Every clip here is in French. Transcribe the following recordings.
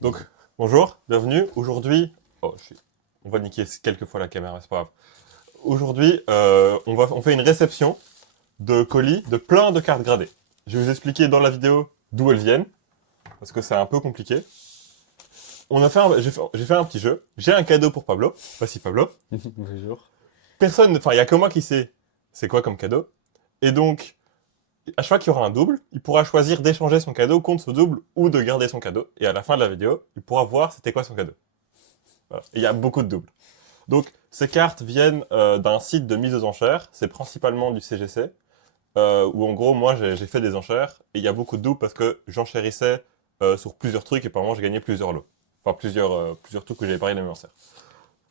Donc, bonjour, bienvenue. Aujourd'hui, on va niquer quelques fois la caméra, c'est pas grave. Aujourd'hui, on fait une réception de colis de plein de cartes gradées. Je vais vous expliquer dans la vidéo d'où elles viennent, parce que c'est un peu compliqué. J'ai fait un petit jeu. J'ai un cadeau pour Pablo. Voici Pablo. Bonjour. Il y a que moi qui sais c'est quoi comme cadeau. Et donc, à chaque fois qu'il y aura un double, il pourra choisir d'échanger son cadeau contre ce double ou de garder son cadeau. Et à la fin de la vidéo, il pourra voir c'était quoi son cadeau. Voilà. Et il y a beaucoup de doubles. Donc, ces cartes viennent d'un site de mise aux enchères. C'est principalement du CGC. Où en gros, moi, j'ai fait des enchères. Et il y a beaucoup de doubles parce que j'enchérissais sur plusieurs trucs. Et par moment, j'ai gagné plusieurs lots. Enfin, plusieurs trucs que j'avais parié dans mes enchères.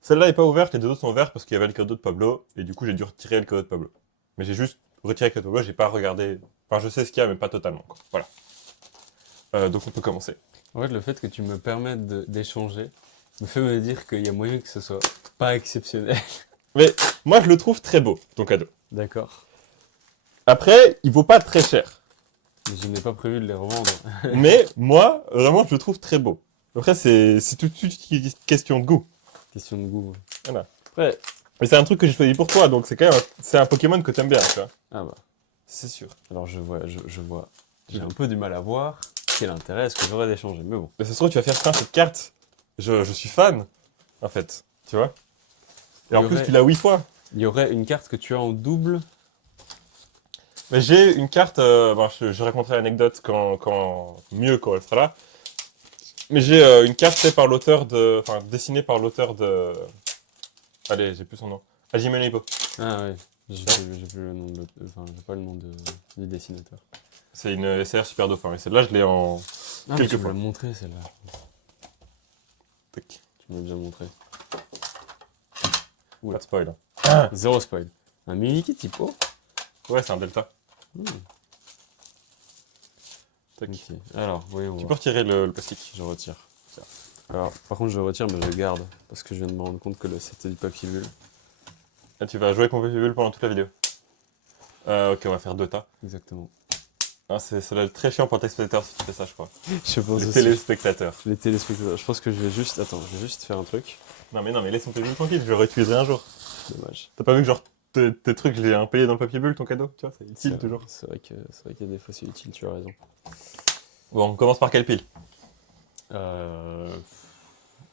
Celle-là n'est pas ouverte. Les deux autres sont ouvertes parce qu'il y avait le cadeau de Pablo. Et du coup, j'ai dû retirer le cadeau de Pablo. Mais j'ai juste retiré le cadeau de Pablo. J'ai pas regardé. Enfin, je sais ce qu'il y a, mais pas totalement, quoi. Voilà. Donc, on peut commencer. En fait, le fait que tu me permettes d'échanger me fait me dire qu'il y a moyen que ce soit pas exceptionnel. Mais moi, je le trouve très beau, ton cadeau. D'accord. Après, il vaut pas très cher. Mais je n'ai pas prévu de les revendre. Mais moi, vraiment, je le trouve très beau. Après, c'est tout de suite une question de goût. Question de goût. Ouais. Voilà. Après, Mais c'est un truc que j'ai choisi pour toi, donc c'est un Pokémon que t'aimes bien, tu vois. ah bah, C'est sûr. alors je vois. J'ai un peu du mal à voir quel intérêt est-ce que j'aurais d'échanger. Mais bon. Mais c'est sûr que tu vas faire ça, cette carte. Je suis fan, en fait. Tu vois. Et en plus, tu l'as 8 fois. Il y aurait une carte que tu as en double. Mais j'ai une carte, je raconterai l'anecdote quand elle sera là. Mais j'ai une carte faite par l'auteur dessinée par l'auteur de... Allez, j'ai plus son nom. Hajime no Ippo. Ah ouais. J'ai plus le nom de enfin, j'ai pas le nom du dessinateur. C'est une SR super dauphin. Et celle-là, je l'ai en... Ah, mais quelques tu me fois. l'as montré celle-là. Tac. Tu me l'as déjà montré. Ouais. Pas de spoil. Hein. Zéro spoil. Un Mimikyu typo. Ouais, c'est un delta. Hmm. Tac. Ok. Alors, voyons Tu peux voir. retirer le plastique. Je retire. Tiens. Alors, par contre, je retire, mais je garde. Parce que je viens de me rendre compte que c'était du papier bulle. Là, tu vas jouer avec mon bulle pendant toute la vidéo. Ok, on va faire deux tas. Exactement. Ah, ça va être très chiant pour tes spectateurs si tu fais ça, je crois. Je pense Les aussi. téléspectateurs. Les téléspectateurs. Je pense que je vais juste. Attends, je vais juste faire un truc. Non, mais laisse mon papier bulle tranquille, je le réutiliserai un jour. Dommage. T'as pas vu que genre tes trucs, je l'ai impayé dans le papier bulle, ton cadeau? Tu vois, c'est utile C'est toujours. c'est vrai qu'il y a des fois c'est utile, tu as raison. Bon, on commence par quelle pile? Euh,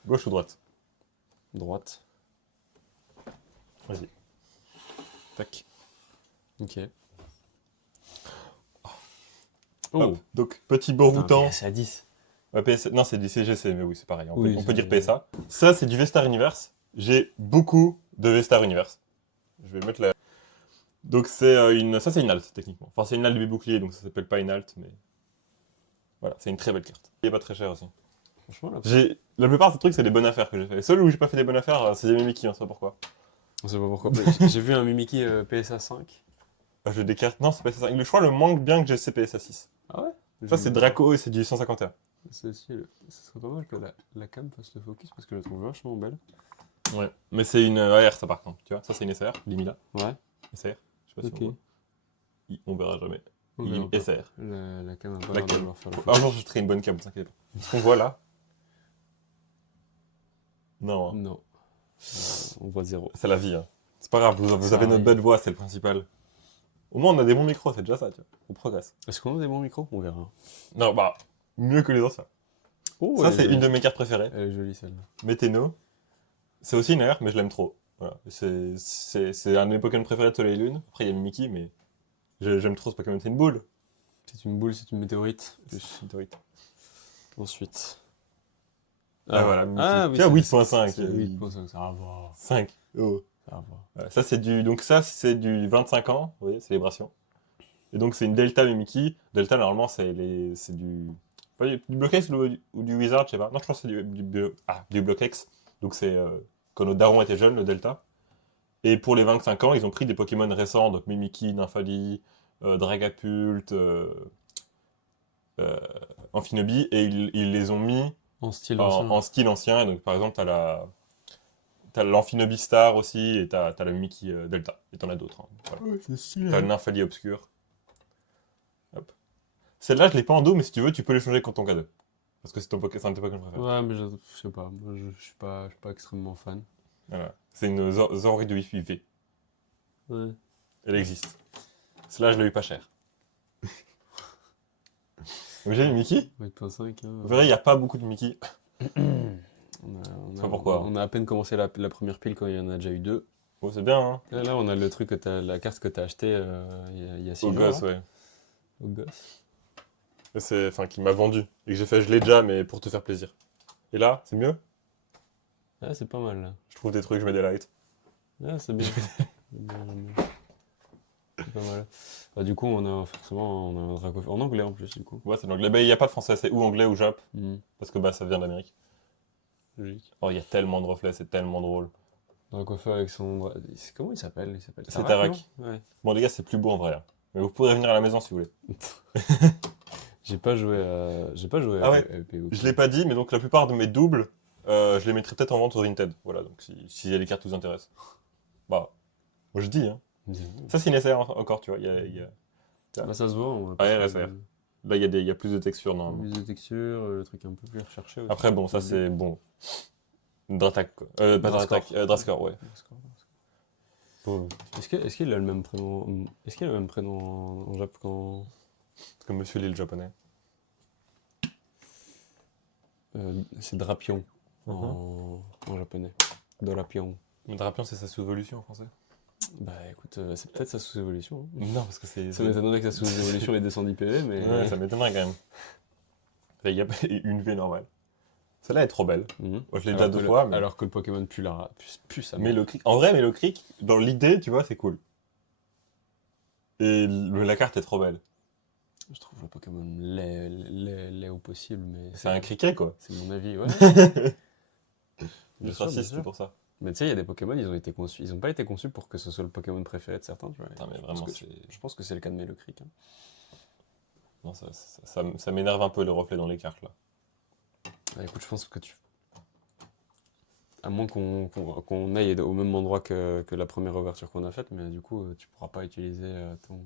Gauche ou droite? droite. Vas-y. Tac. Ok. Hop. Oh! Donc, petit Borutan. C'est à 10. Ouais, non, c'est du CGC, mais oui, c'est pareil. Oui, On peut dire c'est- PSA. Ça, c'est du V-Star Universe. J'ai beaucoup de V-Star Universe. Je vais mettre la... Donc, ça, c'est une alt, techniquement. Enfin, c'est une alt de bouclier, donc ça s'appelle pas une alt, mais... Voilà, c'est une très belle carte. Il est pas très cher aussi. Franchement, là. La plupart de ces trucs, c'est des bonnes affaires que j'ai fait. Les seuls où j'ai pas fait des bonnes affaires, c'est des Mimikyu, on sait pas pourquoi. On sait pas pourquoi. Mais j'ai vu un Mimikyu PSA 5. J'ai des cartes... Non, c'est pas ça. Je crois le manque bien que j'ai CPS à 6. Ah ouais? Ça, c'est Draco et c'est du 151. C'est aussi, ce serait pas mal que la cam fasse le focus parce que je la trouve vachement belle. Ouais. Mais c'est une AR, ça, par contre. Tu vois, ça, c'est une SR. Limila. Ouais. SR. Je sais pas Ok. si on voit. On verra jamais. On verra pas. SR. La cam a pas La l'air de cam. vouloir faire le Un focus. jour, je ferai une bonne cam, vous inquiétez pas. Ce qu'on voit là. Non, hein. Non. On voit zéro. C'est la vie. Hein. C'est pas grave, vous Ça avez notre arrive. belle voix, c'est le principal. Au moins, on a des bons micros, c'est déjà ça, tu vois. On progresse. Est-ce qu'on a des bons micros? On verra. Non, bah, mieux que les anciens. Oh, Ça, elle est c'est jolie. une de mes cartes préférées. Elle est jolie celle-là. Météno. C'est aussi une AR, mais je l'aime trop. Voilà. C'est un de mes Pokémon préférés de Soleil et Lune. Après, il y a Mimikyu, mais j'aime trop ce Pokémon. C'est une boule. C'est une boule, c'est une météorite. Plus, météorite. Ensuite. Ah, voilà, Mimikyu. Ah oui, Tu vois, c'est 8.5. 8.5, ça va. 5. Oh. Ça va. Voilà, ça, c'est du 25 ans, vous voyez, célébration. Et donc, c'est une Delta Mimikyu. Delta, normalement, c'est du... Pas du Block-X ou du Wizard, je sais pas. Non, je pense que c'est du Block-X. Donc, c'est quand nos darons étaient jeunes, le Delta. Et pour les 25 ans, ils ont pris des Pokémon récents, donc Mimikyu, Nymphali, Dragapult, Amphinobie, et ils les ont mis En style ancien. en style ancien. Et donc, par exemple, t'as l'Amphinobie Star aussi, et t'as la Mimikyu Delta. Et t'en as d'autres. Hein. Voilà. Ouais, c'est stylé. T'as le Nymphali Obscur. Hop. Celle-là, je l'ai pas en dos, mais si tu veux, tu peux l'échanger contre ton cadeau. Parce que c'est un de tes Pokémon préférés. Ouais, mais je sais pas. Moi, je suis pas extrêmement fan. Voilà. C'est une Zoroark de V. Ouais. Elle existe. Celle-là, je l'ai eu pas cher. Mais j'ai eu Mickey. 8.5. Hein. Vous verrez, il n'y a pas beaucoup de Mickey. On sais pas pourquoi. On a à peine commencé la première pile quand il y en a déjà eu deux. Bon, c'est bien, hein. Là, on a le truc la carte que t'as acheté il y a 6 Au jours. gosse, là. ouais. Au gosse. Enfin, qui m'a vendu. Et que j'ai fait, je l'ai déjà, mais pour te faire plaisir. Et là, c'est mieux. Ah, c'est pas mal là. Je trouve des trucs, je mets des lights. Ah, c'est bien. J'aime bien, j'aime bien. C'est pas mal. Bah, du coup, on a un Draco en anglais en plus, du coup. Ouais, c'est l'anglais. Bah, il n'y a pas de français, c'est ou anglais ou jap. Hmm, Parce que bah, ça vient d'Amérique. logique. Oh, il y a tellement de reflets, c'est tellement drôle. Dracofeu avec son. Comment il s'appelle? Il s'appelle C'est Tarak. non ouais. Bon, les gars, c'est plus beau en vrai, hein. Mais vous pourrez venir à la maison si vous voulez. J'ai pas joué à. J'ai pas joué Ah à, ouais. à PvP. Je l'ai pas dit, mais donc la plupart de mes doubles, je les mettrai peut-être en vente sur Vinted. Voilà, donc si les cartes vous intéressent. Bah, moi je dis, hein. Ça, c'est une SR encore, tu vois. Bah, ça se voit. On va Ah, pas RSR. Là, il y a plus de textures normalement. plus de textures, le truc un peu plus recherché aussi. Après, bon, ça c'est bon. Dratak, quoi. Pas Dratak, Drascore, ouais. Bon, Est-ce qu'il a le même prénom? Est-ce qu'il a le même prénom en Jap qu'en. c'est comme Monsieur Lille japonais. C'est Drapion en japonais. Dorapion. Mais Drapion, c'est sa sous-évolution en français. Bah écoute, c'est peut-être sa sous-évolution. Hein. Non, parce que c'est. Ça m'étonnerait que sa sous-évolution ait descendu PV, mais. Ouais, ça m'étonnerait quand même. Là, il y a une V normale. Celle-là est trop belle. Mhm. Moi, je l'ai déjà Alors deux que fois, mais. Alors que le Pokémon pue sa mère. Melo Creek. En vrai, Melo Creek, dans l'idée, tu vois, c'est cool. Et la carte est trop belle. Je trouve le Pokémon laid au possible, mais C'est un criquet, quoi. c'est mon avis, ouais. Je Bien suis sûr, bien raciste, sûr. c'est pour ça. Mais tu sais, il y a des Pokémon, ils ont pas été conçus pour que ce soit le Pokémon préféré de certains, tu vois. Putain, mais Je pense vraiment, que- c'est. Je pense que c'est le cas de Melocric. Hein. Non, ça m'énerve un peu les reflets dans les cartes, là. Bah, écoute, je pense que à moins qu'on aille au même endroit que la première ouverture qu'on a faite, mais du coup, tu pourras pas utiliser ton.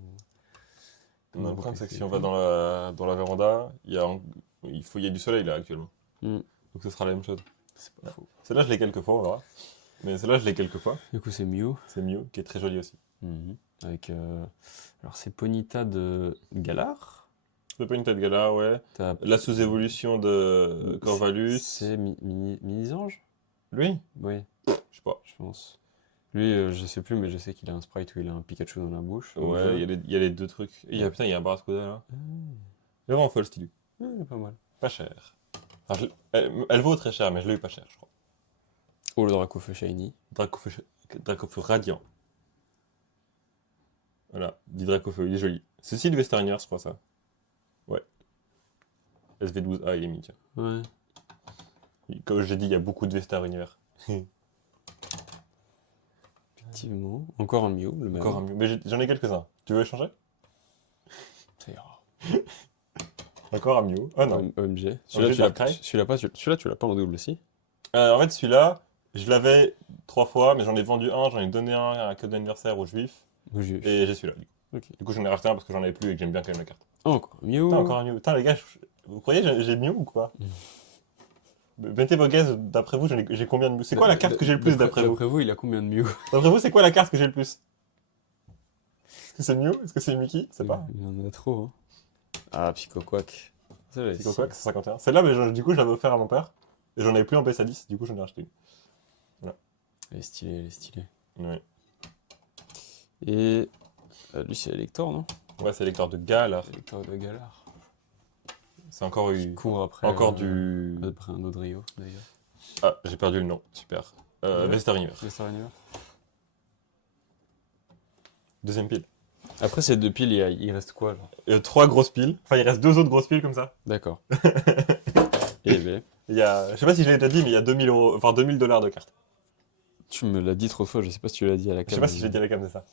Non, le problème, c'est que si on va dans la véranda, il y a du soleil, là, actuellement. Mm. Donc ce sera la même chose. C'est pas faux. Celle-là, je l'ai quelques fois, on verra. Mais celle-là, je l'ai quelques fois. Du coup, c'est Mew. C'est Mew, qui est très joli aussi. Mhm. Avec. Alors, c'est Ponyta de Galar. C'est pas une tête gala, ouais. T'as- La sous-évolution de Corvalus. C'est Mini-Ange? Lui? Oui, Je sais pas. je pense. Lui, je sais plus, mais je sais qu'il a un sprite où il a un Pikachu dans la bouche. Ouais, il y a les deux trucs. Et putain, il y a un Barraskewda, là. Il est vraiment folle, stylé. Il est pas mal. Pas cher. Enfin, elle vaut très cher, mais je l'ai eu pas cher, je crois. Oh, le Dracofeu Shiny. Dracofeu radiant. Voilà, dit Dracofeu, il est joli. C'est aussi le Westernier, je crois, ça. Ouais. SV12A, il est mis, tiens. Ouais. Comme j'ai dit, il y a beaucoup de Vestar univers. Effectivement. Encore un Mew, le même. Encore un mieux. Mais j'en ai quelques-uns. Tu veux échanger? Ça ira. Encore un Mew. Ah non. OMG. OMG Darkrai. Celui-là, tu l'as pas en double aussi. En fait, celui-là, je l'avais 3 fois, mais j'en ai vendu un, j'en ai donné un à un cadeau d'anniversaire aux juifs, et j'ai celui-là. Ok. Du coup, j'en ai racheté un parce que j'en avais plus et que j'aime bien quand même la carte. Encore un Mew. Putain, encore un Mew. Putain, les gars, vous croyez que j'ai Mew ou quoi? Mettez vos guesses, d'après vous, j'ai combien de Mew? C'est quoi la carte que j'ai le plus d'après vous? D'après vous, il a combien de Mew? D'après vous, c'est quoi la carte que j'ai le plus? Est-ce que c'est Mew? Est-ce que c'est Mickey? C'est pas. Il y en a trop. Hein. Ah, Psychoquack. C'est quoi, c'est 51. Celle-là, mais du coup, je l'avais offert à mon père. Et j'en avais plus en PSA10, du coup, j'en ai racheté une. Elle est stylée, elle est stylée. Ouais. Et lui, c'est Elector, non? Ouais, c'est lecteur de Galar. Elector de Galar. C'est encore Qui eu. court après. Encore du. Après un autre Rio, d'ailleurs. Ah, j'ai perdu le nom. Super. Ouais. Vestar Univers. Vestar Universe. Deuxième pile. Après ces deux piles, il reste quoi là? 3 grosses piles. Enfin, il reste 2 autres grosses piles comme ça. D'accord. Et ben, Il y a. Je sais pas si je l'ai déjà dit, mais il y a 2000 euros. Enfin, $2000 de cartes. tu me l'as dit trop fois, je sais pas si tu l'as dit à la Je cam. sais pas si je l'ai dit à la cam, c'est ça.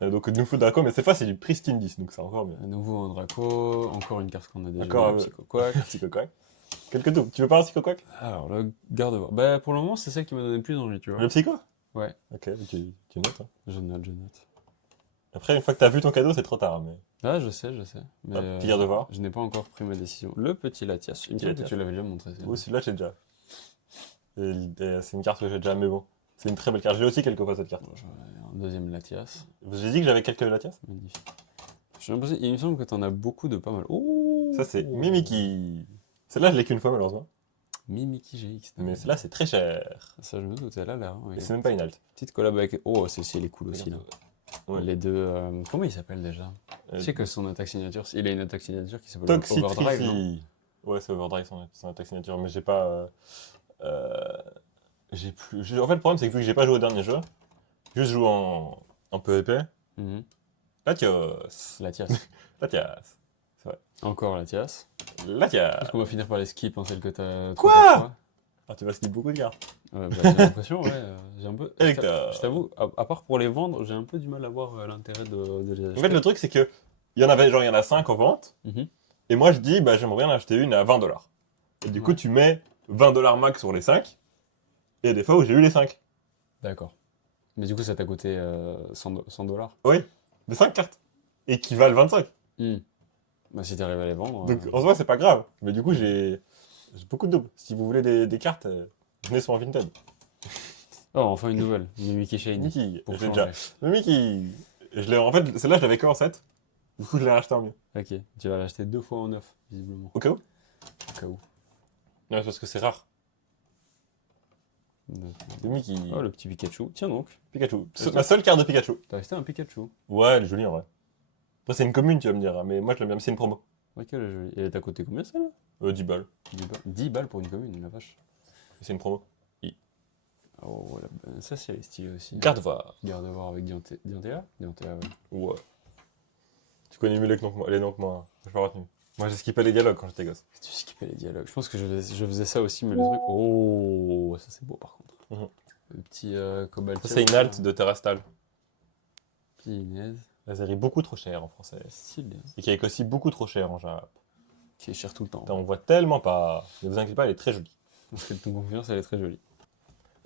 Donc, New Food Draco, mais cette fois, c'est du Pristine 10, donc c'est encore mieux. À nouveau un Draco, encore une carte qu'on a déjà Encore vue, un- Psychoquack. Psychoquack. Quelques doubles. Tu veux pas un Psychoquack? Alors là, garde voir. Bah pour le moment, c'est celle qui m'a donné le plus envie, tu vois. Le Psycho? Ouais. Ok, tu notes. Hein. Je note. Après, une fois que t'as vu ton cadeau, c'est trop tard. Mais... Ah, je sais. Mais Hop, petit garde-voir. je n'ai pas encore pris ma décision. Le petit Latias. Il me Petit semble que Latias. tu l'avais déjà montré. Oui, celui-là, j'ai déjà. C'est une carte que j'ai déjà, mais bon. C'est une très belle carte. J'ai aussi quelques fois cette carte. Bon, j'en ai un deuxième Latias. J'ai dit que j'avais quelques Latias. Magnifique. J'ai l'impression, il me semble que t'en as beaucoup de pas mal. Oh! Ça, c'est Mimiki. Celle-là, je l'ai qu'une fois, malheureusement. Mimiki GX. Mais celle-là, c'est très cher. Ça, je me doutais là, là. Et c'est même pas une alt. Petite collab avec. Oh, celle-ci, elle est cool aussi, là. Ouais. Les deux. Comment il s'appelle déjà? Je sais que son attaque signature, il a une attaque signature qui s'appelle Overdrive, non? Toxitricity. Ouais, c'est Overdrive son attaque signature, mais j'ai pas. J'ai plus. En fait, le problème, c'est que vu que j'ai pas joué au dernier jeu, j'ai juste joué en PvP. Mhm. Latias. Latias. Latias. Encore Latias. Latias. Est-ce qu'on va finir par les skip, hein, celles que t'as. Quoi? 3-4 fois? Ah, tu vas skip beaucoup de cartes. Ouais, bah, j'ai l'impression, ouais. J'ai un peu. Elector. Je t'avoue, à part pour les vendre, j'ai un peu du mal à voir l'intérêt de les En acheter. fait, le truc, c'est que il y en avait, genre, il y en a 5 en vente. Mhm. Et moi, je dis, bah, j'aimerais bien en acheter une à 20$. Et du coup, Ouais. tu mets 20$ max sur les 5. Et il y a des fois où j'ai eu les 5. D'accord. Mais du coup, ça t'a coûté 100 $. Oui, des 5 cartes. Et qui valent 25. Bah, si t'arrives à les vendre. Donc, en soi, c'est pas grave. Mais du coup, j'ai beaucoup de doubles. Si vous voulez des cartes, venez sur un Vinted. Oh, enfin une nouvelle. Mimiki Shady. Mimiki, Pour je l'ai changer. déjà. Mimiki, en fait, celle-là, je l'avais que en 7. Du coup, je l'ai racheté en mieux. Ok. Tu vas l'acheter 2 fois en 9, visiblement. Au cas où. Au cas où. Ouais, parce que c'est rare. Neuf. Mimiki. Oh, le petit Pikachu. Tiens donc. Pikachu. C'est ma seule carte de Pikachu. T'as acheté un Pikachu. Ouais, elle est jolie en vrai. Après, c'est une commune, tu vas me dire. Mais moi, je l'aime bien. Mais c'est une promo. Ok, elle est jolie. Et elle t'a coûté combien celle-là? 10 balles. 10 balles. 10 balles pour une commune, la vache. C'est une promo. Oh, ça, c'est elle est stylée aussi. Garde-voir. Garde-voir avec Diantea. Diantea, ouais. Ouais. Tu connais mieux les noms que moi. Je pas retenu. Moi, j'ai skippé les dialogues quand j'étais gosse. Tu skippais les dialogues. Je pense que je faisais ça aussi, mais le truc. Oh, ça c'est beau par contre. Mhm. Le petit Cobalt. Ça, c'est une alt de Terrastal. Pinaise. La série beaucoup trop chère en français. Stylé. Et qui est aussi beaucoup trop chère en Jap. Qui est cher tout le temps. Putain, on voit tellement pas. Ne vous inquiétez pas, elle est très jolie. Parce que ton confiance, elle est très jolie.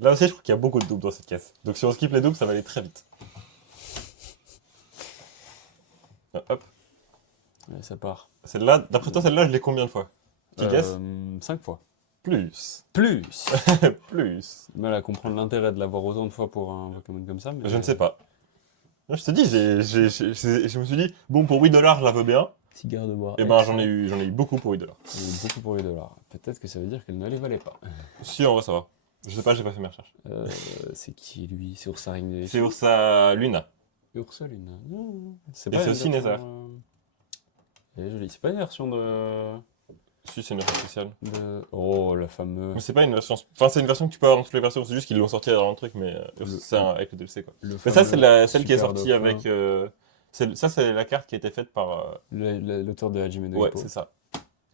Là aussi, je trouve qu'il y a beaucoup de doubles dans cette caisse. Donc si on skip les doubles, ça va aller très vite. Hop. Allez, ça part. Celle-là, d'après toi, celle-là, je l'ai combien de fois? Petit guess? 5 fois. Plus. Plus. Plus. Mal à comprendre l'intérêt de l'avoir autant de fois pour un Pokémon comme ça. Mais Je ne sais pas. Je te dis, je me suis dit, bon, pour 8$, je la veux bien. Petit garde-bois. Et ben, j'en ai eu beaucoup pour 8$. Il y a eu beaucoup pour les dollars. Peut-être que ça veut dire qu'elle ne les valait pas. Si, en vrai, ça va. Je sais pas, j'ai pas fait mes recherches. C'est qui lui? C'est Ursaring. C'est Ursa Luna. Ursaluna. C'est Et c'est une aussi version, Nether. Elle est jolie. C'est pas une version Si, c'est une version spéciale. Oh, la fameuse. Mais c'est pas une version. Enfin, c'est une version que tu peux avoir dans toutes les versions, c'est juste qu'ils l'ont sorti dans le truc, mais c'est avec le DLC quoi. Mais ça, c'est celle qui est sortie avec. Ça, c'est la carte qui a été faite par. L'auteur de Hajime no Ouais, Ippo. c'est ça.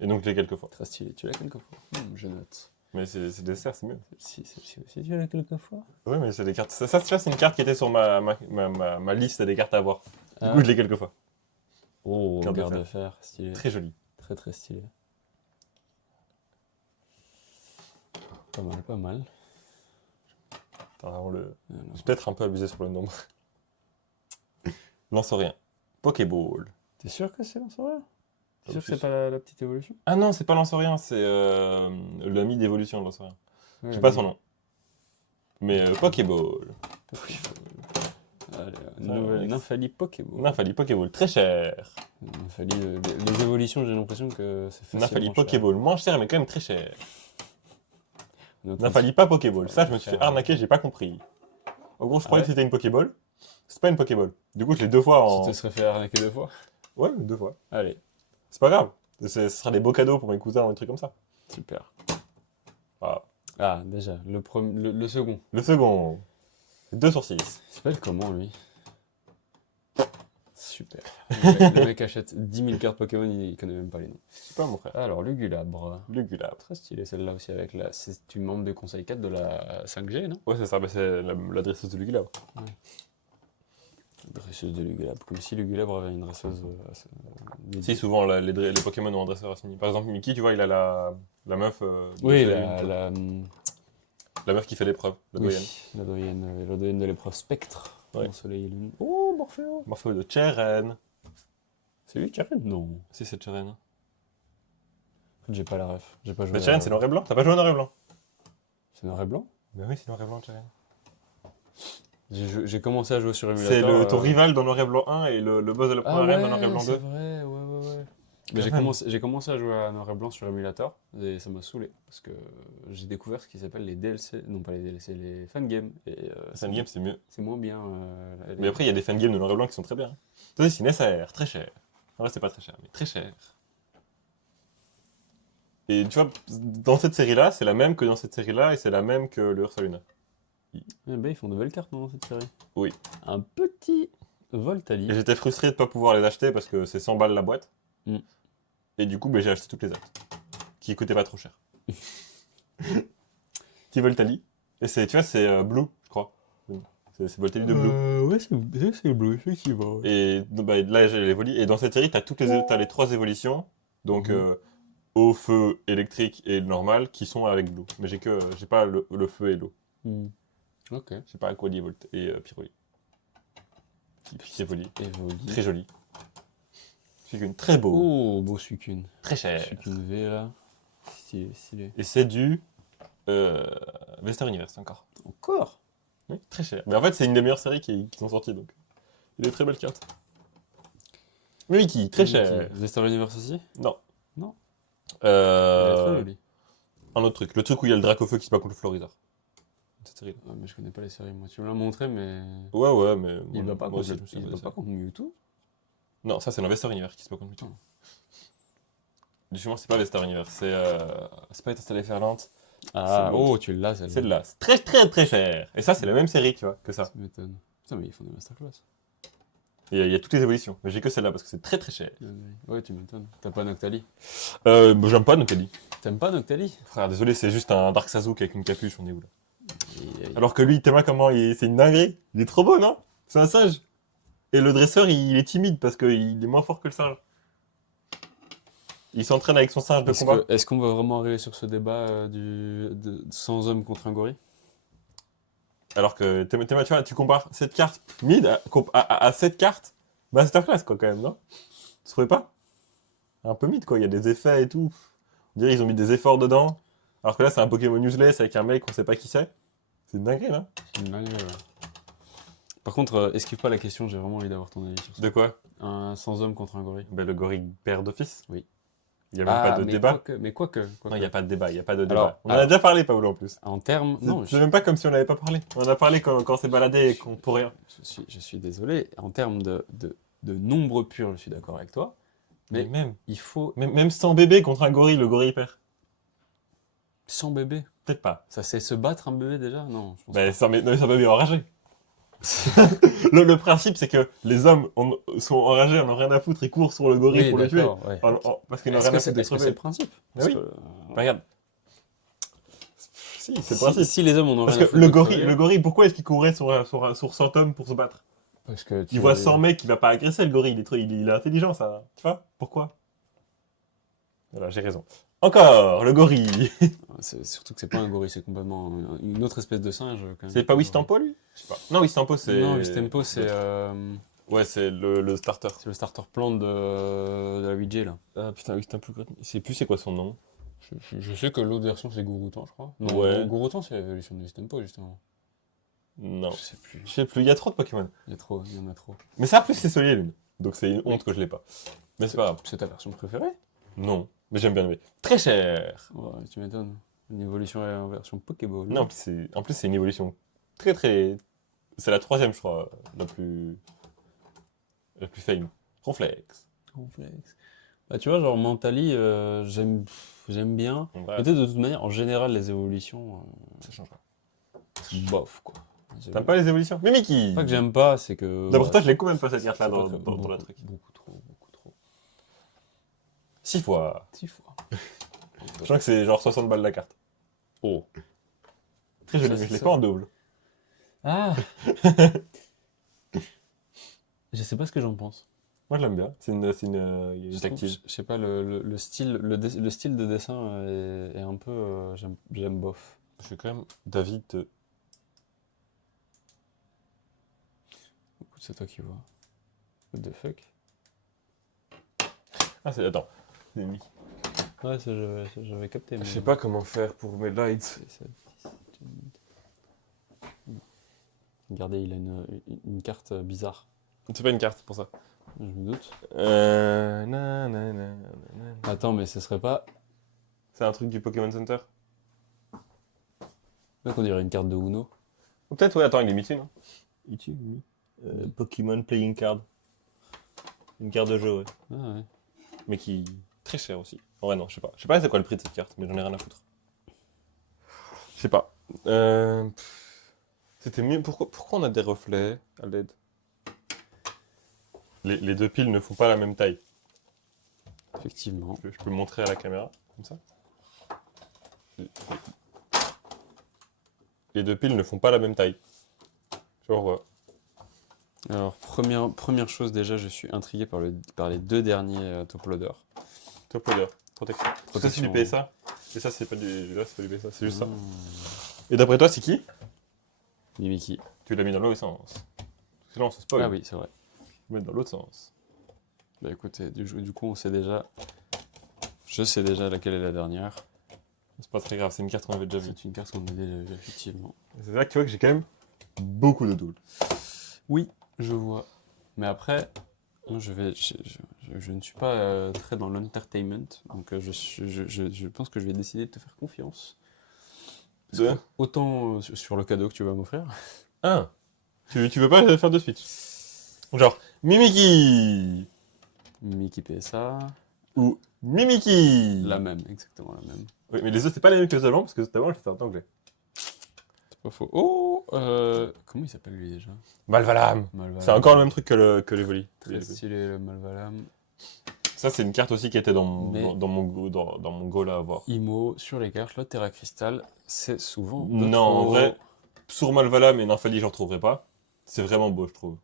Et donc, je l'ai quelques fois. Très stylé. Tu l'as quelques fois. Je note. Mais c'est des desserts, c'est mieux. Celle-ci aussi, tu l'as quelques fois. Ouais, mais c'est des cartes. Ça, c'est une carte qui était sur ma liste des cartes à avoir. Du Ah. coup, je l'ai quelques fois. Oh, Carte de garde de fer. Stylé. Très joli. Très très stylé. Pas mal, pas mal. Attends, vraiment Alors, j'ai peut-être un peu abusé sur le nombre. Lance rien. Pokéball. T'es sûr que c'est Lanceurien? T'es sûr que Je c'est suis pas la petite évolution? Ah non, c'est pas Lance rien, c'est l'ami d'évolution de Lance rien. Ouais, Je sais pas son nom. Mais Pokéball. Allez, Ça, nouvelle ouais. Nymphalie Pokéball. Nymphalie Pokéball, très cher. Nymphalie, les évolutions, j'ai l'impression que c'est facilement Nymphalie cher. Pokéball, moins cher, mais quand même très cher. On est en train de Nymphalie pas Pokéball. Ça, je me suis Cher. fait arnaquer, j'ai pas compris. En gros, je croyais ouais que c'était une Pokéball. C'est pas une Pokéball. Du coup, je l'ai 2 fois Tu en. te serais fait arnaquer 2 fois? Ouais, 2 fois. Allez, C'est pas grave. Ce sera des beaux cadeaux pour mes cousins ou des trucs comme ça. super. Voilà. Ah, déjà, le second. Le second. 2 sur 6. Il s'appelle comment, lui? Super. Le mec achète 10 000 cartes Pokémon, il connaît même pas les noms. C'est pas mon frère. Alors, Lugulabre. Lugulabre. Très stylé celle-là aussi avec la. C'est une membre de conseil 4 de la 5G, non? Ouais, c'est ça, bah, c'est la dresseuse de Lugulabre. Dresseuse de Lugulabre. Comme si Lugulabre avait une dresseuse. Si, souvent, les Pokémon ont un dresseur assigné. Par exemple, Mickey, tu vois, il a la meuf. Oui, la meuf qui fait l'épreuve, la doyenne. la doyenne de l'épreuve Spectre. Ouais. Dans Soleil et Lune. Oh, Morpheo! Morpho de Cheren. C'est lui qui arrête? Non. Si, c'est Cheren. En fait, j'ai pas la ref. J'ai pas joué. Mais Cheren, c'est noir et blanc. T'as pas joué en noir et blanc? C'est noir et blanc? Bah oui, c'est noir et blanc, Cheren. J'ai commencé à jouer sur C'est émulateur. ton rival dans noir et blanc 1 et le boss de la Ah première arène dans ouais, noir et blanc c'est 2. vrai, ouais. Mais Quand j'ai même. commencé à jouer à noir et blanc sur émulateur et ça m'a saoulé parce que j'ai découvert ce qui s'appelle les DLC, non pas les DLC, les fangames. Et Fan game, c'est mieux. c'est moins bien. Mais après, il y a des fangames de noir et blanc qui sont très bien. Ça, c'est une SAR, très cher. En vrai, c'est pas très cher, mais très cher. Et tu vois, dans cette série-là, c'est la même que dans cette série-là et c'est la même que le Ursa Luna. Eh ben, ils font de belles cartes non, dans cette série. Oui. Un petit Voltali. Et j'étais frustré de pas pouvoir les acheter parce que c'est 100 balles la boîte. Mm. Et du coup, ben, j'ai acheté toutes les actes. Qui coûtaient pas trop cher. Petit Voltali. Et c'est, tu vois, c'est Blue, je crois. C'est Voltali de Blue. Ouais, c'est bleu, effectivement. Et donc, bah, là, j'ai l'évoli. Et dans cette série, t'as les 3 évolutions. Donc, Mhm. eau, feu, électrique et normal qui sont avec Blue. Mais j'ai pas le feu et l'eau. Ok. J'ai pas Aqualivolt et Pyroli. Petit Evoli. Evoli. Très joli. Suicune, très beau. Oh, beau Suicune. Très cher. Suicune V là. Stylé. Et c'est du Vester Universe encore. Encore? Oui, très cher. Mais en fait, c'est une des meilleures séries qui sont sorties donc. Il y a des très belles cartes. Mais Mickey, très cher. Vester Universe aussi? Non. Non. Elle est très Euh, jolie. un autre truc. Le truc où il y a le Dracofeu qui se bat contre le Florizard. Cette série. Ah, mais je connais pas les séries, moi. Tu me l'as montré, mais. Ouais, mais. Il va pas moi contre, aussi, je me il souviens va de pas ça. contre Mewtwo? Non, ça c'est l'Investor Universe qui se bat contre Mewtwo. Ah. Justement, c'est pas Vestar Universe, c'est pas Étincelle Ferlante, Ah, c'est oh, l'autre. tu l'as, celle-là. Celle-là, c'est très cher. Et ça, c'est la même série, tu vois, que ça. Ça m'étonne. Putain, mais ils font des masterclass. Et il y a toutes les évolutions. Mais j'ai que celle-là parce que c'est très cher. Ouais, tu m'étonnes. T'as pas Noctali? Bah, j'aime pas Noctali. T'aimes pas Noctali? Frère, désolé, c'est juste un Dark Sasuke avec une capuche, on est où là? Et- Alors que lui, Théma, comment c'est une dinguerie. Il est trop beau, non? C'est un singe. Et le dresseur, il est timide parce qu'il est moins fort que le singe. Il s'entraîne avec son singe de combat. Est-ce qu'on va vraiment arriver sur ce débat 100 hommes contre un gorille? Alors que Théma, tu vois, tu compares cette carte mid à cette carte masterclass, quoi, quand même, non? Tu trouvais pas? Un peu mid, quoi. Il y a des effets et tout. On dirait qu'ils ont mis des efforts dedans. Alors que là, c'est un Pokémon useless avec un mec qu'on sait pas qui c'est. C'est une dinguerie, non? C'est une dinguerie, ouais. Par contre, esquive pas la question, j'ai vraiment envie d'avoir ton avis sur ça. De quoi? Un 100 hommes contre un gorille. Ben, le gorille perd d'office. Oui. Il n'y a même pas de débat. Quoique. Non, il n'y a pas de débat, il n'y a pas de débat. Alors, On en a déjà parlé, Paolo, en plus. En termes. Non, C'est même pas comme si on n'avait pas parlé. On en a parlé quand on s'est baladé et qu'on pour rien. je suis désolé. En termes de nombre pur, je suis d'accord avec toi. Mais Mais même, il faut même sans bébé contre un gorille, le gorille perd. 100 bébés. Peut-être pas. Ça sait se battre un bébé déjà? Non, je pense Ben, sans bébé enragé. Le principe, c'est que les hommes sont enragés, on n'a rien à foutre, ils courent sur le gorille Oui, pour le tuer. d'accord, ouais. Parce qu'ils n'ont Est-ce rien que à c'est foutre de est-ce que c'est crever. le principe? Mais oui. Regarde. Si, c'est le principe. Si les hommes en ont Parce rien à que foutre de crever, le gorille, pourquoi est-ce qu'il courait sur 100 hommes pour se battre? parce que Il voit 100 mecs, il va pas agresser le gorille, il est intelligent, ça. Tu vois? Pourquoi? Voilà, j'ai raison. Encore, le gorille. Surtout que c'est pas un gorille, c'est complètement une autre espèce de singe. Quand même. C'est pas Wistampo, lui? Je sais pas. Non, Wistampo, c'est... Non, Wistempo, c'est Ouais, c'est le starter. le starter plant de la 8G là. Ah putain, Wistampo, je sais plus c'est quoi son nom. Je sais que l'autre version c'est Gouroutan, je crois. Non, Ouais. Gouroutan c'est l'évolution de Wistempo justement. Non. Je sais plus. Je sais plus, il y a trop de Pokémon. Il y en a trop. Mais ça, en plus, c'est Solier Lune. Donc c'est une honte que je l'ai pas. Mais c'est pas grave. C'est ta version préférée? Non. Mais j'aime bien le Très cher. Ouais, tu m'étonnes. Une évolution en version Pokéball. Non, en plus, c'est une évolution très. C'est la 3e, je crois, la plus fame. Ronflex. Complexe. Bah, tu vois, genre Mentally, j'aime bien. Ouais, Peut-être de toute manière, en général, les évolutions, ça change pas. bof quoi. T'aimes pas les évolutions? Mais Mickey! Pas que j'aime pas, c'est que. D'après toi, je l'ai quand même pas cette carte-là c'est dans pas que- le beaucoup, truc. beaucoup trop. 6 fois. 6 fois. Je crois que c'est genre 60 balles la carte. Oh. Très joli, Ça, mais je l'ai ça. pas en double. Ah. Je sais pas ce que j'en pense. Moi, je l'aime bien. C'est une Je trouve, tactile. je sais pas, le style, le style de dessin est un peu. J'aime bof. Je suis quand même David. Écoute, c'est toi qui vois. What the fuck? Ah, c'est... Attends. C'est Mickey. Ouais, ça, j'avais capté. Je mais- sais pas comment faire pour mes lights. c'est- Regardez, il a une carte bizarre. C'est pas une carte, c'est pour ça. Je me doute. Nanana. Attends, mais ce serait pas. C'est un truc du Pokémon Center. Là qu'on dirait une carte de Uno. Ou peut-être, ouais, attends, il est Mewtwo, non Mewtwo, oui. Pokémon Playing Card. Une carte de jeu, ouais. Ah ouais. Mais qui... Très cher aussi. Ouais, non, je sais pas. Je sais pas c'est quoi le prix de cette carte, mais j'en ai rien à foutre. Je sais pas. C'était mieux... Pourquoi on a des reflets à LED les deux piles ne font pas la même taille. Effectivement. Je peux le montrer à la caméra, comme ça. Les deux piles ne font pas la même taille. Genre... Alors, première chose, déjà, je suis intrigué par les deux derniers top loaders. top loader, protection. Ça, c'est Protection. du PSA. Et ça, c'est pas du... Là, c'est pas du PSA, c'est juste ça. Mmh. Et d'après toi, c'est qui Mimiki. Tu l'as mis dans l'autre sens. Sinon, on se spoil. Ah oui, c'est vrai. Tu mets dans l'autre sens. Bah écoutez, du coup, on sait déjà. Je sais déjà laquelle est la dernière. C'est pas très grave, c'est une carte qu'on avait déjà vue. C'est une carte qu'on a déjà vue, effectivement. C'est là que tu vois que j'ai quand même beaucoup de doubles. Oui, je vois. Mais après, moi, je ne suis pas très dans l'entertainment, donc je pense que je vais décider de te faire confiance. Parce De que autant sur le cadeau que tu vas m'offrir. Ah, tu veux pas le faire de suite. Genre, Mimiki Mickey PSA, ou Mimiki. la même, exactement la même. Oui, mais les autres, c'est pas les mêmes que les avant, parce que les avant, je fais un anglais. C'est pas faux. Oh comment il s'appelle lui déjà? Malvalam. Malvalam. C'est encore le même truc que les volis. Très stylé le Malvalam. Ça, c'est une carte aussi qui était dans mon, Mais- dans mon goal à avoir. Imo sur les cartes, le Terra Crystal, c'est souvent. de Non, en trop. vrai, sur Malvalam et Nymphalie, j'en retrouverai pas. C'est vraiment beau, je trouve.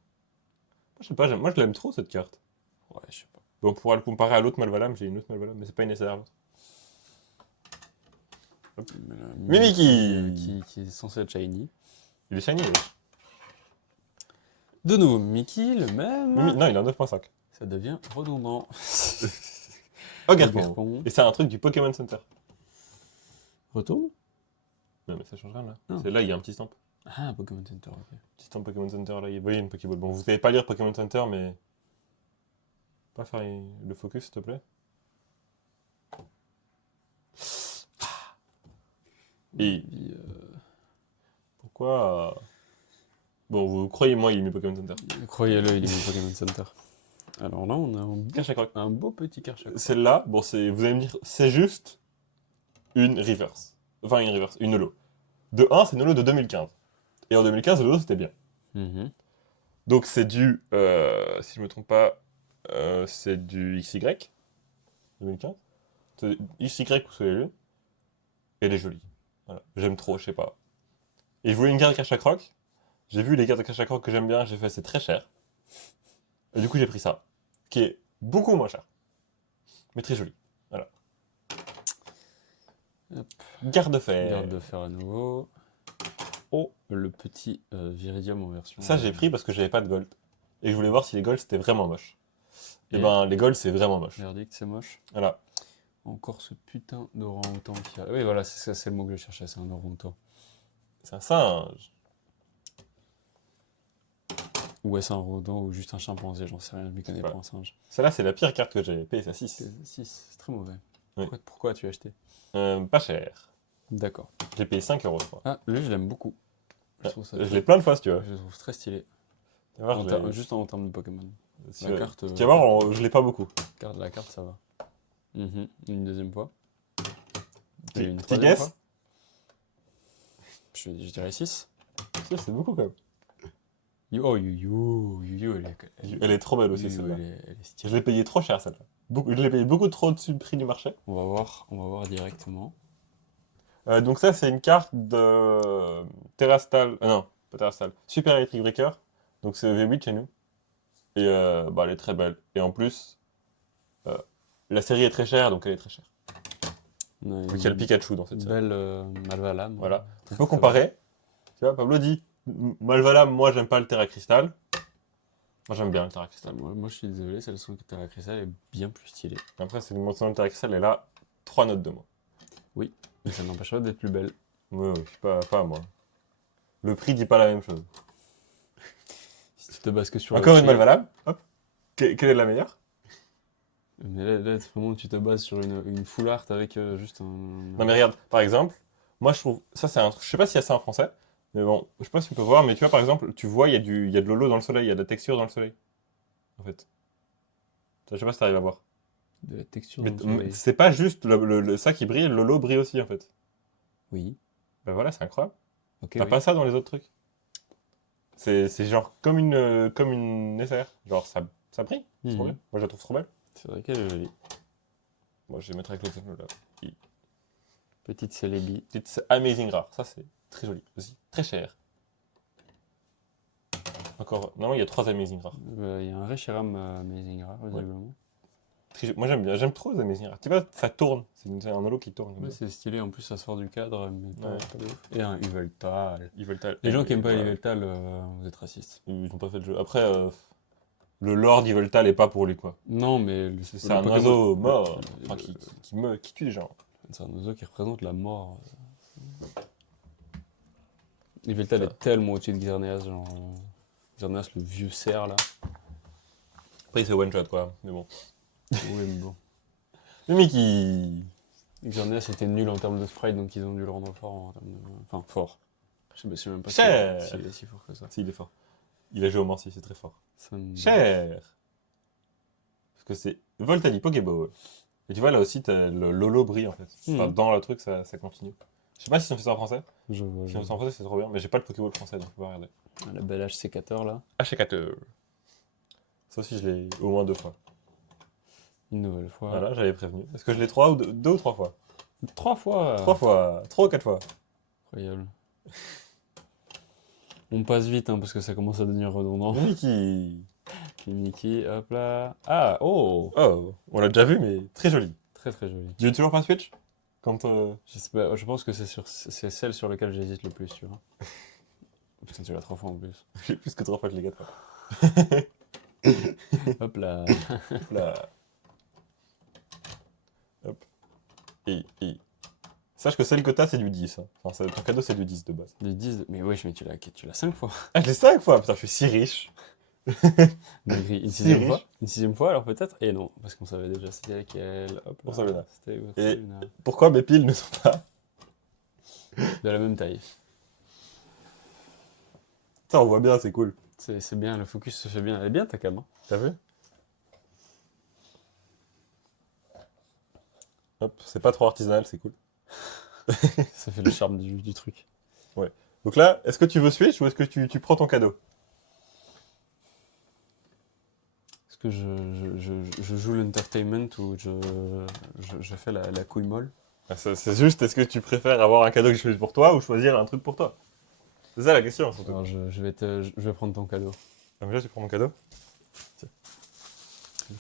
Je sais pas, moi je l'aime trop cette carte. Ouais, je sais pas. On pourra le comparer à l'autre Malvalam, j'ai une autre Malvalam, mais c'est pas une SR. Mais là, Mimiki. qui est censé être shiny. Il est shiny, oui. De nouveau, Mickey, le même. Non, il a 9.5. Ça devient redondant. Oh, Garpon. Garpon. Et c'est un truc du Pokémon Center. Retourne. Non, mais ça change rien là. Non. C'est là, il y a un petit stamp. Ah, Pokémon Center, ok. Petit stamp Pokémon Center là, vous voyez une Pokéball. Bon, vous savez pas lire Pokémon Center, mais. Pas faire le focus, s'il te plaît. Et Puis, pourquoi. Bon, vous croyez-moi, il est mis Pokémon Center. croyez-le, il est mis Pokémon Center. Alors là, on a un beau petit Karchak. Celle-là, bon, vous allez me dire, c'est juste une reverse. Enfin, une reverse, une holo. De 1, c'est une holo de 2015. Et en 2015, le holo, c'était bien. Mhm. Donc, c'est du, si je me trompe pas, c'est du XY 2015. C'est XY ou Soleil et Lune. Et elle est jolie. Voilà. J'aime trop, je sais pas. Et je voulais une carte Cachacroc. J'ai vu les cartes de Cachacroc que j'aime bien, j'ai fait c'est très cher. Et du coup, j'ai pris ça, qui est beaucoup moins cher. Mais très joli. Voilà. Hop. Garde de fer. Garde de fer à nouveau. Oh, le petit Viridium en version. Ça, j'ai pris parce que j'avais pas de gold. Et je voulais voir si les golds c'était vraiment moche. Et Et- ben, les golds c'est vraiment moche. Verdict, c'est moche. Voilà. Encore ce putain d'orang-outan qui a. Oui, voilà, c'est ça, c'est le mot que je cherchais, c'est un orang-outan. C'est un singe. Ou est-ce un rodent ou juste un chimpanzé, j'en sais rien, je m'y connais pas. pas en singe. Celle-là, c'est la pire carte que j'ai payée, c'est à 6. 6, c'est très mauvais. Oui. Pourquoi tu as acheté? Pas cher. D'accord. J'ai payé 5 euros, je crois. Ah, lui, je l'aime beaucoup. Je Ah, trouve ça Je l'ai plein de fois, si tu veux. je le trouve très stylé. Tu vas voir, Juste en termes de Pokémon. si la tu veux. carte, Tu vas voir, je l'ai pas beaucoup. La carte, ça va. Une deuxième fois. Et Petit une petit troisième guess. fois. Je dirais 6. Si, c'est beaucoup quand même. Yu-Yu, Elle est trop belle aussi, Yu-Yu, celle-là. elle est Je stylée. l'ai payée trop cher, celle-là. Je l'ai payé beaucoup trop au-dessus du prix du marché. On va voir directement. Donc ça, c'est une carte de Terrastal. Non, pas Terrastal. Super Electric Breaker. Donc c'est V8 chez nous. Et bah, elle est très belle. Et en plus, la série est très chère, donc elle est très chère. On a Donc il y a le Pikachu dans cette série. belle Malvalam. Voilà. Très, On peut très comparer. Tu vois, Pablo dit Malvalam, moi j'aime pas le Terra Crystal. Moi, j'aime bien le Terra Crystal. Moi, je suis désolé, celle son Terra Crystal est bien plus stylée. Après, c'est une montre Terra Crystal, elle a 3 notes de moi. Oui, mais ça n'empêche pas d'être plus belle. Ouais, je suis pas à moi. Le prix dit pas la même chose. Si tu te bases que sur Encore le une prix, Malvalable. Hop. Quelle est la meilleure? mais là, vraiment, tu te bases sur une full art avec juste un. Non, mais regarde, par exemple, moi, je trouve. Ça, c'est un truc. Je sais pas s'il y a ça en français. Mais bon, je sais pas si tu peux voir, mais tu vois, par exemple, tu vois, il y a de l'holo dans le soleil, il y a de la texture dans le soleil. En fait. Je sais pas si t'arrives à voir. De la texture Mais dans le soleil. c'est pas juste ça qui brille, l'holo brille aussi, en fait. Oui, Ben voilà, c'est incroyable. ok, T'as oui. pas ça dans les autres trucs. C'est genre comme une SR. Genre, ça brille. C'est trop Mhm. bien. Moi, je la trouve trop belle. C'est vrai qu'elle est jolie. Moi, je vais mettre avec l'autre là. Petite Celebi. C'est Amazing Rare. Ça, c'est très joli aussi. Très cher. Encore. Non, il y a 3 Amazing Rares. Il y a un Reshiram Amazing Rare, visiblement. Moi, j'aime bien. J'aime trop les Amazing Rares. Tu vois, ça tourne. C'est un holo qui tourne. Comme Ouais, ça. c'est stylé, en plus ça sort du cadre, mais Ouais. pas de ouf. Et un Yveltal. Ils veulent Les gens qui aiment pas les Yveltal, vous êtes racistes. Ils ont pas fait le jeu. Après, le Lord Yveltal est pas pour lui, quoi. Non, mais C'est un oiseau mort. Enfin, qui tue des gens. C'est un oiseau qui représente la mort. Yveltal Ça. est tellement au-dessus de Xerneas, genre. Xerneas, le vieux cerf là. Après, c'est one shot, quoi. Mais bon. Oui, mais bon. Le Mickey. Xerneas était nul en termes de sprite, donc ils ont dû le rendre fort en termes de. Enfin, fort. Je sais même pas Cher. s'il est si fort que ça. Si, il est fort. Il a joué au Mancy, c'est très fort. Ça me- Cher. Parce que c'est Voltali, Pokéball. Et tu vois, là aussi, t'as le Lolo brille, en fait. Enfin, Mhm. dans le truc, ça continue. Je sais pas si on fait ça en français. Je vois, Si je on fait ça en français, c'est trop bien. Mais j'ai pas le Pokéball français, donc je peux pas regarder. vois. La belle HC4 là. HC4. Ça aussi, je l'ai au moins 2 fois. Une nouvelle fois. Voilà, j'avais prévenu. Est-ce que je l'ai 3 ou 2 ou 3 fois? 3 fois. 3 fois. 3 ou 4 fois. Incroyable. On passe vite hein, parce que ça commence à devenir redondant. Le Mickey. Mickey, hop là. Ah, oh! Oh, on l'a déjà vu, mais très joli. Très très joli. Tu veux toujours pas Switch? Quand Je pense que c'est celle sur laquelle j'hésite le plus, tu vois. Putain, tu l'as 3 fois en plus. j'ai plus que 3 fois, je les 4 fois. Hop là. Hop là. Hop. Et. Sache que celle que t'as, c'est du 10. Hein. Enfin, ton cadeau, c'est du 10 de base. Ils disent, mais wesh, mais tu l'as 5 fois. Ah, je l'ai 5 fois. Putain, je suis si riche. Malgré une Si sixième riche. fois. Une sixième fois, alors peut-être. Et non, parce qu'on savait déjà c'était laquelle. Hop On là. savait là. C'était Et- Luna. Pourquoi mes piles ne sont pas. De la même taille. Ça, on voit bien, c'est cool. C'est bien, le focus se fait bien. Elle est bien ta cam. Hein. T'as vu? Hop, c'est pas trop artisanal, c'est cool. Ça fait le charme du truc. Donc là, est-ce que tu veux Switch ou est-ce que tu prends ton cadeau? Est-ce que je joue l'entertainment ou je fais la couille molle? Ah, c'est juste, est-ce que tu préfères avoir un cadeau que je choisis pour toi ou choisir un truc pour toi? C'est ça la question, surtout. Alors je vais prendre ton cadeau. Donc là, tu prends mon cadeau. Tiens.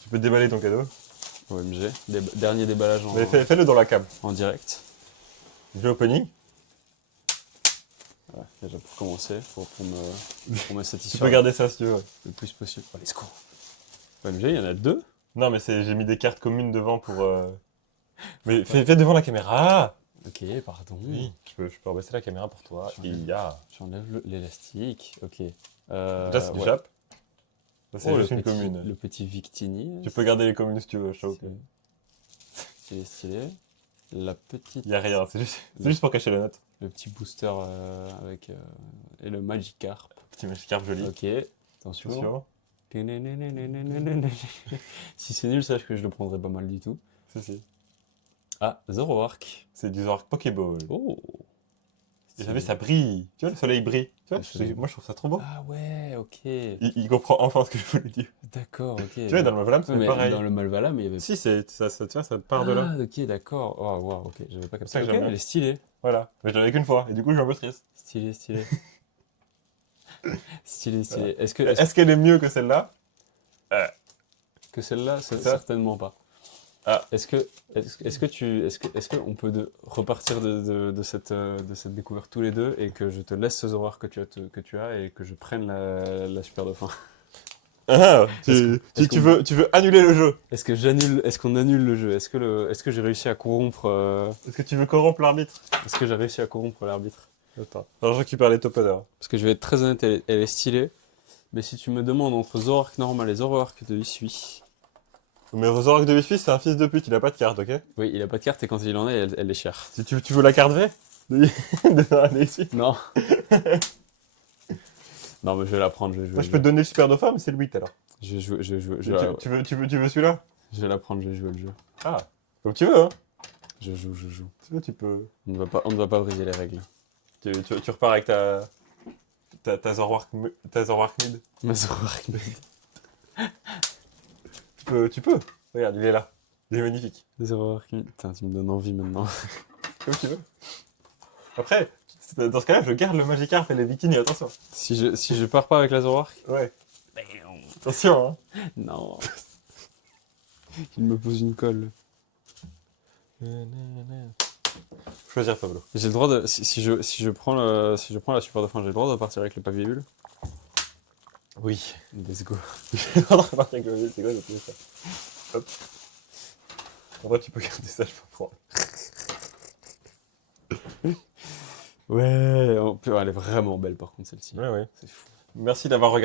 Tu peux déballer ton cadeau. OMG. Dernier déballage Mais fais-le dans la cam. en direct. J'ai opening. Voilà, déjà pour commencer, pour me Tu peux satisfaire garder ça si tu veux. le plus possible. Oh, let's go. OMG, il y en a 2. Non, mais j'ai mis des cartes communes devant pour. Mais fais devant la caméra. Ok, pardon. Oui, je peux rebaisser la caméra pour toi. J'enlève. Il y a. L'élastique. Ok. Déjà, c'est du ouais. Jap. Ça, c'est Oh, juste le une petit, commune. Le petit Victini. Tu peux garder les communes si tu veux, je t'avoue. Stylé, stylé. La petite. Il y a rien, c'est juste pour cacher la note. Le petit booster avec. Et le Magikarp. Petit Magikarp joli. Ok, attention. Attention. Si c'est nul, sache que je le prendrai pas mal du tout. Si. Ah, Zoroark. C'est du genre Pokéball. Oh. Et vous savez, ça brille. Tu vois, le soleil brille. Tu vois, Le soleil. moi, je trouve ça trop beau. Ah ouais, ok. Il comprend enfin ce que je voulais dire. D'accord, ok. Tu vois, dans le Valhalla, c'est Ouais, mais pareil. dans le Malvala, mais il y avait. Si, tu vois, ça part de là. Ah, ok, d'accord. Oh, wow, ok, j'avais pas C'est ça capté. que Ok, j'aime bien. elle est stylée. Voilà. Mais je l'avais qu'une fois. Et du coup, je suis un peu triste. Stylé. Stylé. Voilà. Est-ce Est-ce qu'elle est mieux que celle-là? que celle-là, C'est ça certainement pas. Ah. Est-ce que on peut repartir de cette découverte tous les deux et que je te laisse ce Zoroark que tu as et que je prenne la super de fin. Ah, est-ce tu veux annuler le jeu. Est-ce qu'on annule le jeu? Est-ce que j'ai réussi à corrompre, Est-ce que tu veux corrompre l'arbitre? est-ce que j'ai réussi à corrompre l'arbitre? Attends. Alors, je récupère les top honneurs. Parce que je vais être très honnête, elle est stylée. Mais si tu me demandes entre Zoroark normal et Zoroark de Hisui, Mais Zoroark de Wi-Fi, c'est un fils de pute, il a pas de carte, ok? oui, il a pas de carte et quand il en a, elle est chère. Si tu veux la carte V? De ici. Non. Non, mais je vais la prendre, je vais Moi, jouer. je peux te donner le super dauphin, mais c'est le 8 alors. Je vais jouer, Tu veux celui-là? je vais la prendre, je vais jouer le jeu. Ah, comme tu veux, hein. Je joue, je joue. Si tu veux, tu peux. On ne va pas briser les règles. Tu repars avec ta Zoroark mid. Ma Zoroark. Tu peux. Regarde, il est là. Il est magnifique. Zoroark. Putain, tu me donnes envie maintenant. Comme tu veux. Après, dans ce cas-là, je garde le Magikarp et les Bikini, attention. Si je pars pas avec la Zoroark? Ouais. Attention, hein. Non. Il me pose une colle. Choisir Pablo. J'ai le droit de. Si je prends la super de fin, j'ai le droit de partir avec le papier bulle? Oui. Let's go. C'est quoi le truc ça? Hop. En vrai, tu peux garder ça, je peux prendre. Ouais, elle est vraiment belle par contre celle-ci. Ouais, ouais. C'est fou. Merci d'avoir regardé.